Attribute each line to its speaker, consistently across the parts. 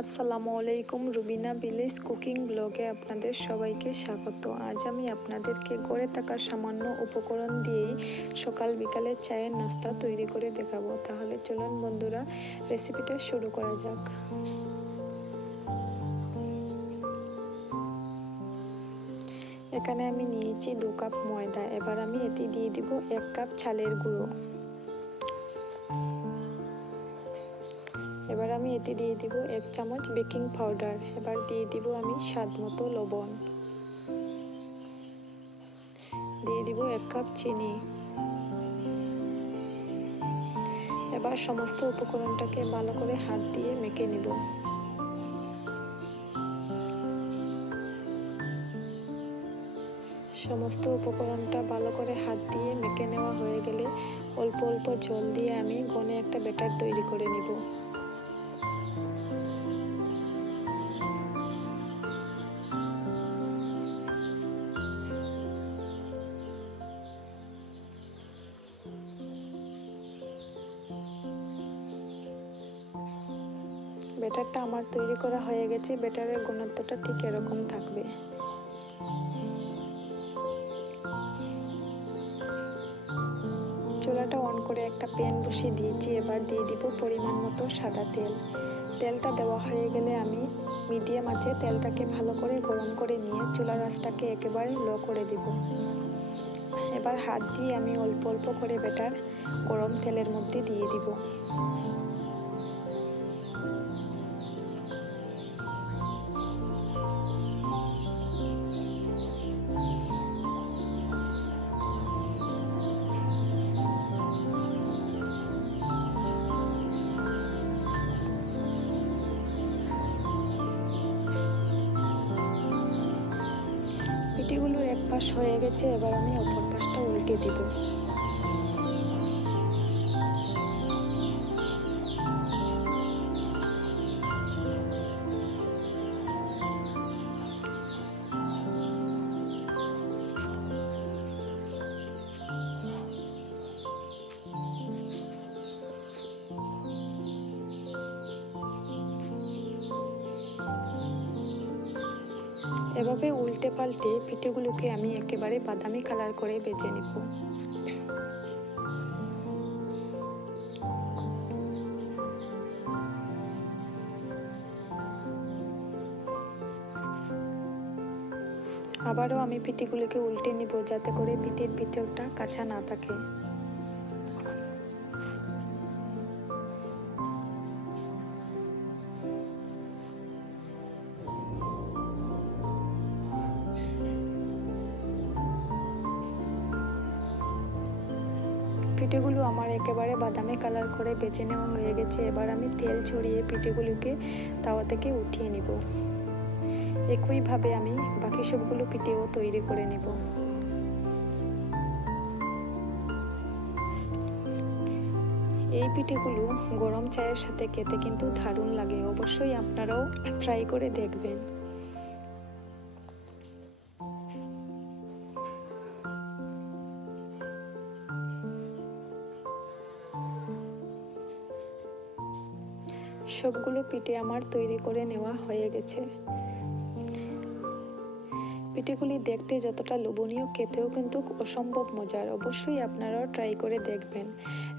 Speaker 1: আসসালামু আলাইকুম Rubina village cooking ব্লগে আপনাদের সবাইকে স্বাগত। আজ আমি আপনাদেরকে গড়ে থাকা সামান্য উপকরণ দিয়েই সকাল বিকালে চায়ের নাস্তা তৈরি করে দেখাবো। তাহলে চলুন বন্ধুরা রেসিপিটা শুরু করা যাক। এখানে আমি নিয়েছি দু কাপ ময়দা। এবার আমি এতে দিয়ে দিব এক কাপ চালের গুঁড়ো। এবার আমি এতে দিয়ে দিব এক চামচ বেকিং পাউডার। এবার দিয়ে দিব আমি স্বাদ মতো লবণ। দিয়ে দিব এক কাপ চিনি। এবার সমস্ত উপকরণটাকে ভালো করে হাত দিয়ে মেখে নিব। সমস্ত উপকরণটা ভালো করে হাত দিয়ে মেখে নেওয়া হয়ে গেলে অল্প অল্প জল দিয়ে আমি গনে একটা ব্যাটার তৈরি করে নিব। ব্যাটারটা আমার তৈরি করা হয়ে গেছে ব্যাটারের ঘনত্বটা ঠিক এরকম থাকবে। চুলাটা অন করে একটা প্যান বসিয়ে দিয়েছি, এবার দিয়ে দিব পরিমাণ মতো সাদা তেল। তেলটা দেওয়া হয়ে গেলে আমি মিডিয়াম আছে তেলটাকে ভালো করে গরম করে নিয়ে চুলার আঁচটাকে একেবারে লো করে দিব। এবার হাত দিয়ে আমি অল্প অল্প করে বেটার গরম তেলের মধ্যে দিয়ে দিব। পিটিগুলোর এক পাশ হয়ে গেছে এবার আমি অপর পাশটা উল্টে দিব। এভাবে উল্টে পাল্টে পিঠেগুলোকে আমি একেবারে বাদামি কালার করে বেজে নেব। আবারও আমি পিঠেগুলোকে উল্টে নিব যাতে করে পিঠের ভিতরটা কাঁচা না থাকে। পিঠেগুলো আমার একেবারে বাদামি কালার করে বেছে নেওয়া হয়ে গেছে। এবার আমি তেল ছড়িয়ে পিঠেগুলোকে তাওয়া থেকে উঠিয়ে নিব। একইভাবে আমি বাকি সবগুলো পিঠেও তৈরি করে নেব। এই পিঠেগুলো গরম চায়ের সাথে খেতে কিন্তু দারুণ লাগে। অবশ্যই আপনারাও ট্রাই করে দেখবেন। সবগুলো পিঠে আমার তৈরি করে নেওয়া হয়ে গেছে। পিঠেগুলি দেখতে যতটা লোভনীয়, খেতেও কিন্তু অসম্ভব মজার। অবশ্যই আপনারাও ট্রাই করে দেখবেন।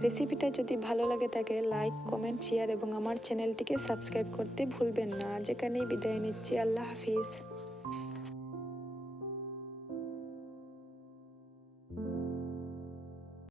Speaker 1: রেসিপিটা যদি ভালো লাগে থাকে লাইক কমেন্ট শেয়ার এবং আমার চ্যানেলটিকে সাবস্ক্রাইব করতে ভুলবেন না। যেখানেই বিদায় নিচ্ছি। আল্লাহ হাফিজ।